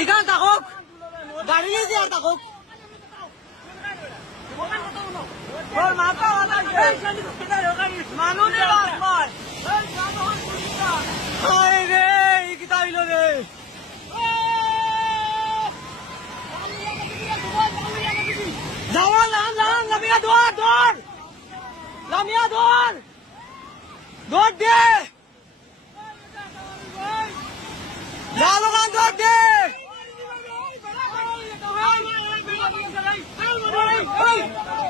ঠিকান থাকুক গাড়ি নিয়ে দিয়ে থাকুক রে কিতা হইল রে যাওয়া লাম লাম লামিয়া দৌড় দৌড় লামিয়া দৌড় দৌড় দে লালো গান দৌড় দে Hey!